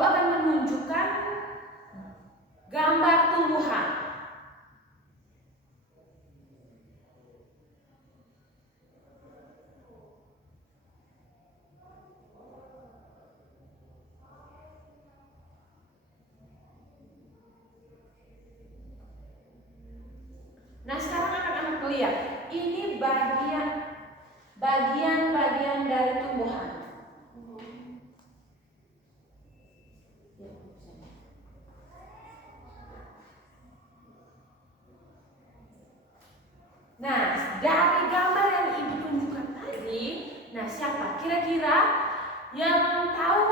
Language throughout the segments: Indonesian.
Ibu akan menunjukkan gambar tumbuhan. Nah, sekarang anak-anak lihat, ini bagian-bagian dari tumbuhan. Nah, dari gambar yang Ibu tunjukkan tadi, nah siapa kira-kira yang tahu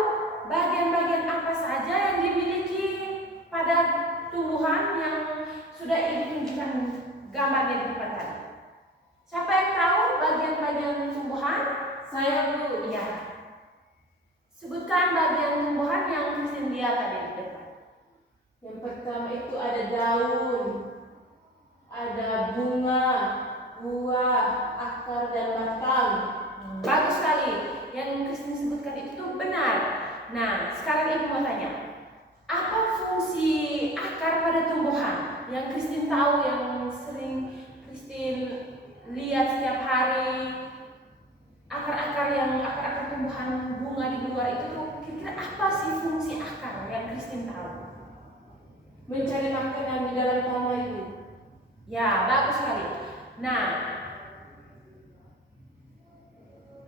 bagian-bagian apa saja yang dimiliki pada tumbuhan yang sudah Ibu tunjukkan gambarnya di depan tadi? Siapa yang tahu bagian-bagian tumbuhan? Saya dulu, ya. Sebutkan bagian tumbuhan yang Christine lihat tadi di depan. Yang pertama itu ada daun, ada bunga, buah, akar dan batang. Bagus sekali. Yang Christine sebutkan itu benar. Nah, sekarang Ibu mau tanya, apa fungsi akar pada tumbuhan? Yang Christine tahu, yang sering Christine lihat setiap hari, akar-akar tumbuhan bunga di luar itu tuh kira-kira apa sih fungsi akar yang Christine tahu? Mencari makanan di dalam tanah itu. Ya, bagus sekali. Nah,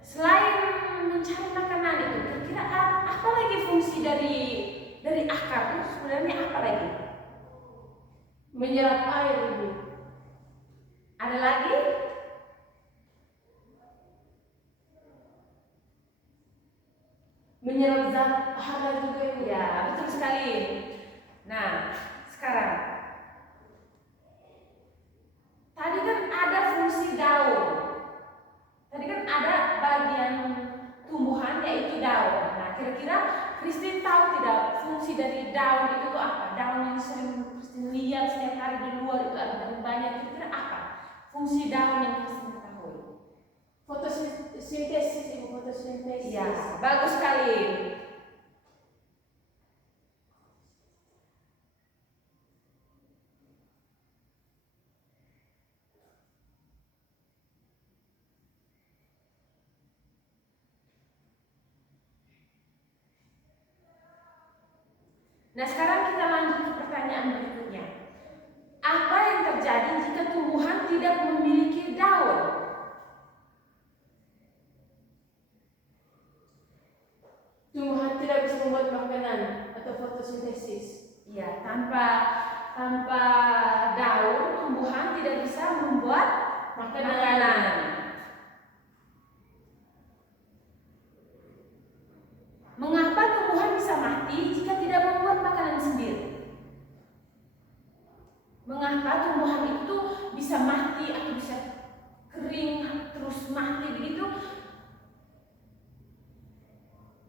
selain mencari makanan itu, kira-kira apa lagi fungsi dari akar itu sebenarnya apa lagi? Menyerap air, Ibu. Ada lagi? Menyerap zat hara juga, Ibu. Ya, betul sekali. Nah, sekarang tadi kan ada fungsi daun. Tadi kan ada bagian tumbuhan yaitu daun. Nah, kira-kira Christine tahu tidak fungsi dari daun itu tuh apa? Daun yang sering Christine lihat setiap hari di luar itu ada banyak. Kira-kira apa fungsi daun yang Christine ketahui? Fotosintesis, Ibu, fotosintesis. Ya, bagus sekali. Nah, sekarang kita lanjut ke pertanyaan berikutnya. Apa yang terjadi jika tumbuhan tidak memiliki daun? Tumbuhan tidak bisa membuat makanan atau fotosintesis. Ya, tanpa daun tumbuhan tidak bisa membuat makanan. Mengapa tumbuhan bisa mati jika tidak membuat makanan sendiri? Mengapa tumbuhan itu bisa mati atau bisa kering terus mati begitu?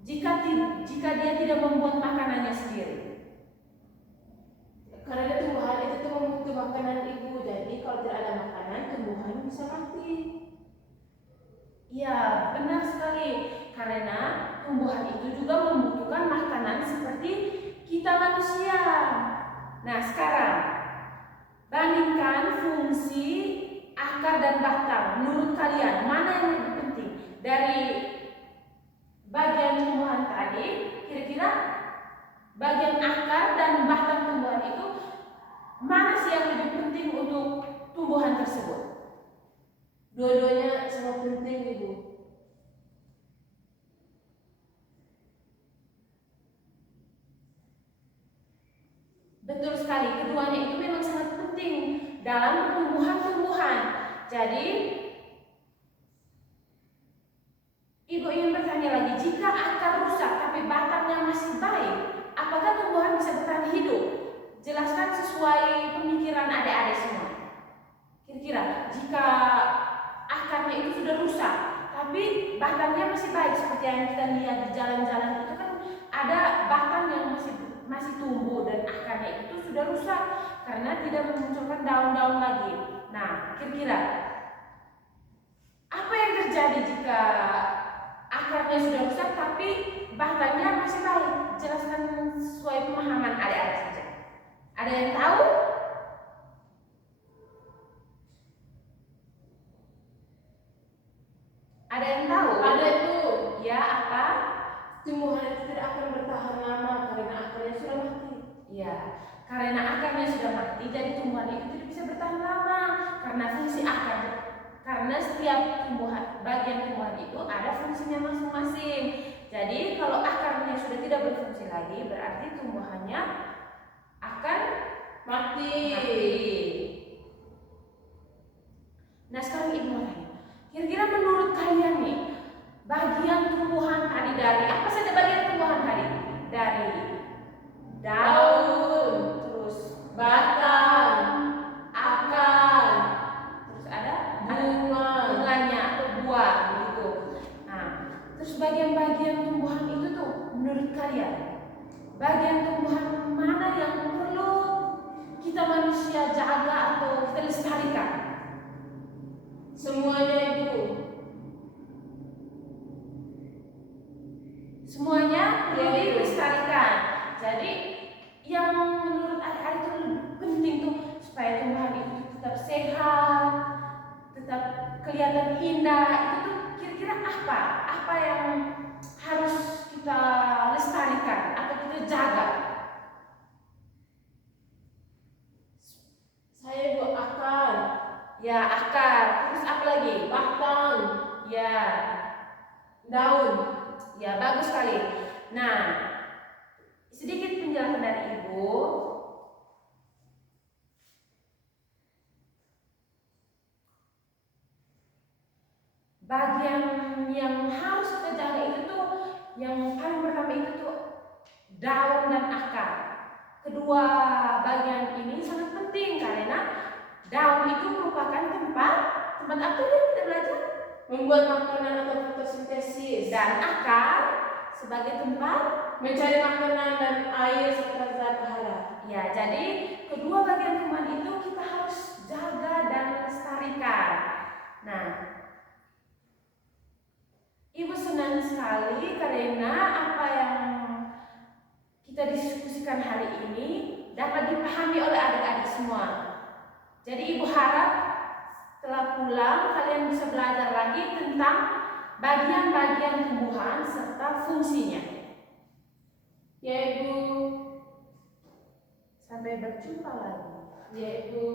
Jika dia tidak membuat makanannya sendiri. Karena tumbuhan itu tuh membutuhkan makanan, Ibu. Jadi kalau tidak ada makanan, tumbuhan bisa mati. Ya, benar sekali. Karena tumbuhan itu juga membutuhkan makanan seperti kita manusia. Nah, sekarang bandingkan fungsi akar dan batang. Menurut kalian, mana yang lebih penting? Dari bagian tumbuhan tadi, kira-kira bagian akar dan batang tumbuhan itu mana sih yang lebih penting untuk tumbuhan tersebut? Dua-duanya sangat penting, Ibu. Betul sekali, keduanya itu memang sangat penting dalam pertumbuhan tumbuhan. Jadi, Ibu ingin bertanya lagi, jika akar rusak tapi batangnya masih baik, apakah tumbuhan bisa bertahan hidup? Jelaskan sesuai pemikiran adik-adik semua. Kira-kira jika akarnya itu sudah rusak, tapi batangnya masih baik, seperti yang kita lihat di jalan-jalan itu kan ada batang yang masih tumbuh dan akarnya itu sudah rusak karena tidak memunculkan daun-daun lagi. Nah, kira-kira apa yang terjadi jika akarnya sudah rusak tapi batangnya masih baik. Jelaskan sesuai pemahaman adik-adik saja. Ada yang tahu? Ada yang tahu? Ada itu. Ya, apa? Tumbuhan itu tidak akan bertahan lama karena akarnya sudah mati. Ya, karena akarnya sudah mati, jadi tumbuhan itu tidak bisa bertahan lama karena fungsi akar. Karena setiap bagian tumbuhan itu ada fungsinya masing-masing. Jadi kalau akarnya sudah tidak berfungsi lagi, berarti tumbuhannya akan Mati. Nah sekarang Ibu mau tanya, kira-kira menurut kalian nih, bagian tumbuhan tadi dari apa saja bagian tumbuhan tadi? Dari daun, terus Batang, akar, terus ada bunga. bunganya atau buah begitu. Nah, terus bagian-bagian tumbuhan itu tuh menurut kalian, bagian tumbuhan mana yang perlu kita manusia jaga atau kita lestarikan? Semuanya itu. Semuanya perlu Ya, dilestarikan. Jadi yang menurut adik-adik itu lebih penting tuh supaya tumbuhan itu tetap sehat, tetap kelihatan indah. Itu tuh kira-kira apa? Apa yang harus kita lestarikan atau kita jaga? Saya buat akar, Ya akar. Terus apa lagi? batang, Ya, daun. ya bagus sekali. Nah, sedikit penjelasan dari Ibu. Bagian yang harus kita jaga itu tuh yang paling pertama itu tuh daun dan akar. Kedua bagian ini sangat penting karena daun itu merupakan tempat apa yang kita belajar? Membuat makanan atau fotosintesis. Dan akar sebagai tempat Mencari makanan dan air serta zat hara. ya, jadi kedua bagian tumbuhan itu kita harus jaga dan lestarikan. Nah, Ibu senang sekali karena apa yang kita diskusikan hari ini dapat dipahami oleh adik-adik semua. Jadi Ibu harap setelah pulang kalian bisa belajar lagi tentang bagian-bagian tumbuhan serta fungsinya. Ya Ibu. Sampai berjumpa lagi. Ya Ibu.